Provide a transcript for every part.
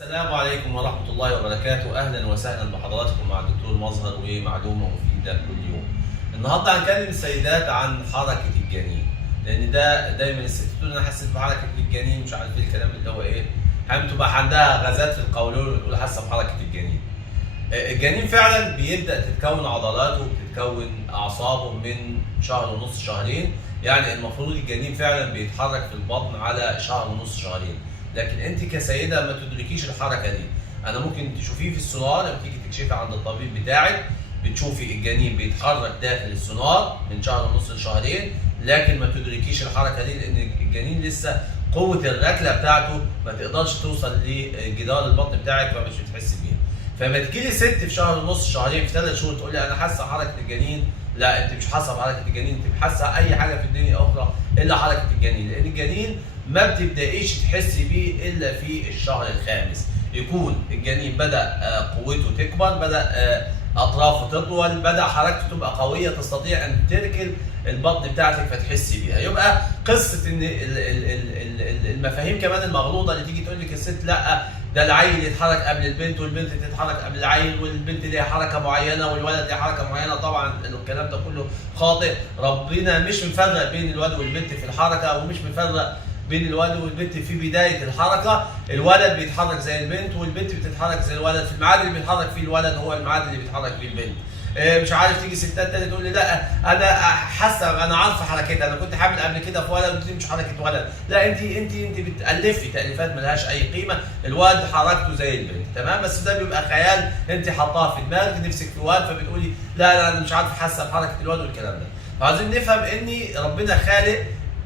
السلام عليكم ورحمة الله وبركاته. أهلا وسهلا بحضراتكم مع الدكتور مظهر ومعلومة مفيدة كل يوم. النهارده هنكلم السيدات عن حركة الجنين، لأن ده دايما الست تقول أنا حاسة بحركة الجنين، مش عارف إيه الكلام اللي هو إيه، بتبقى عندها غازات في القولون وتقول حاسة بحركة الجنين. الجنين فعلا بيبدأ تتكون عضلاته وبتتكون أعصابه من شهر ونص شهرين، يعني المفروض الجنين فعلا بيتحرك في البطن على شهر ونص شهرين. لكن انت كسيده ما تدركيش الحركه دي. انا ممكن تشوفيه في السونار لما تيجي تكشفي عند الطبيب بتاعك، بتشوفي الجنين بيتحرك داخل السونار من شهر ونص لشهرين، لكن ما تدركيش الحركه دي لان الجنين لسه قوه الركله بتاعته ما تقدرش توصل لجدار البطن بتاعك فمش بتحس بيها. فلما تجيلي ست في شهر ونص شهرين في 3 شهور تقول لي انا حاسه حركه الجنين، لا انت مش حاسه بحركه الجنين، انت حاسه اي حاجه في الدنيا اخرى الا حركه الجنين، لان الجنين ما بتبدايش تحسي بيه الا في الشهر الخامس. يكون الجنين بدا قوته تكبر، بدا اطرافه تطول، بدا حركته تبقى قويه تستطيع ان تركل البطن بتاعتك فتحسي بيها. يبقى قصه ان المفاهيم كمان المغلوطه اللي تيجي تقول لك الست لا ده العيل يتحرك قبل البنت والبنت تتحرك قبل العيل والبنت ليها حركه معينه والولد ليه حركه معينه، طبعا الكلام ده كله خاطئ. ربنا مش مفرق بين الولد والبنت في الحركه، ومش مفرق بين الولد والبنت في بدايه الحركه. الولد بيتحرك زي البنت والبنت بتتحرك زي الولد، في الميعاد اللي بيتحرك فيه الولد هو الميعاد اللي بيتحرك فيه البنت. مش عارف تيجي ستات تانية تقول لي لا انا حاسه انا عارفه حركتها، انا كنت حامل قبل كده في ولد قلت لي مش حركه ولد، لا انت بتالفي تاليفات ملهاش اي قيمه. الولد حركته زي البنت تمام، بس ده بيبقى خيال انت حطاه في دماغك، نفسك في ولد فبتقولي لا انا مش عارفه حاسه بحركه الولد والكلام ده. فعايزين نفهم ان ربنا خالق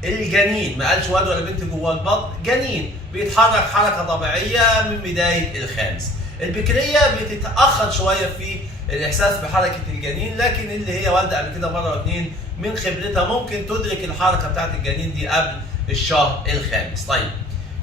الجنين، ما قالش ولد ولا بنت جوه البطن، جنين بيتحرك حركه طبيعيه من بدايه الخامس. البكريه بتتاخر شويه في الاحساس بحركه الجنين، لكن اللي هي والده قبل كده مره واثنين من خبرتها ممكن تدرك الحركه بتاعت الجنين دي قبل الشهر الخامس. طيب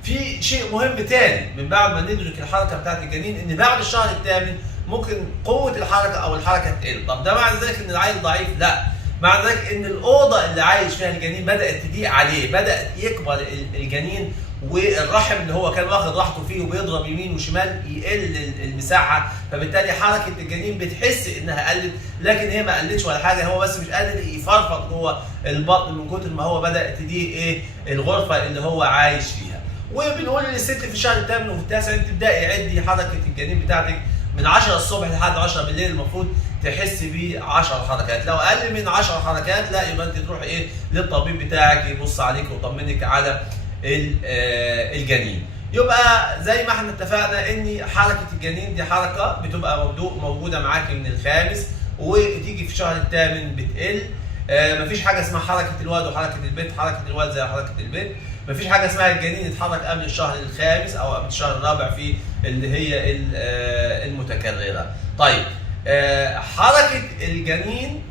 في شيء مهم تاني من بعد ما ندرك الحركه بتاعت الجنين، ان بعد الشهر الثامن ممكن قوه الحركه او الحركه تقل. طب ده معنى ذلك ان العيل ضعيف؟ لا، معنى ذلك ان الاوضه اللي عايش فيها الجنين بدات تضيق عليه، بدات يكبر الجنين والرحم اللي هو كان واخد راحته فيه وبيضرب يمين وشمال يقل المساحه، فبالتالي حركه الجنين بتحس انها قلت، لكن هي ما قلتش ولا حاجه، هو بس مش قادر يفرفط جوه البطن من كتر ما هو بدا تضيق ايه الغرفه اللي هو عايش فيها. وبنقول للست في الشهر الثامن والتاسع انت تبداي عدي حركه الجنين بتاعتك من 10 الصبح لحد 10 بالليل، المفروض تحس ب 10 حركات. لو اقل من 10 حركات لا يبقى انت تروح ايه للطبيب بتاعك يبص عليك ويطمنك على الجنين. يبقى زي ما احنا اتفقنا ان حركه الجنين دي حركه بتبقى موجوده معاك من الخامس وتيجي في الشهر الثامن بتقل. مفيش حاجه اسمها حركه الولد وحركه البنت، حركه الولد زي حركه البنت. مفيش حاجه اسمها الجنين يتحرك قبل الشهر الخامس او قبل الشهر الرابع في اللي هي المتكرره. طيب حركه الجنين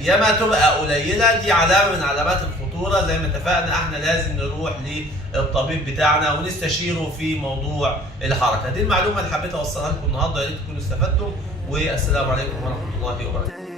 ياما تبقى قليله، دي علامه من علامات الخطوره. زي ما اتفقنا احنا لازم نروح للطبيب بتاعنا ونستشيره في موضوع الحركه. دي المعلومه اللي حبيت اوصلها لكم النهارده، يا ريت تكونوا استفدتم، والسلام عليكم ورحمه الله وبركاته.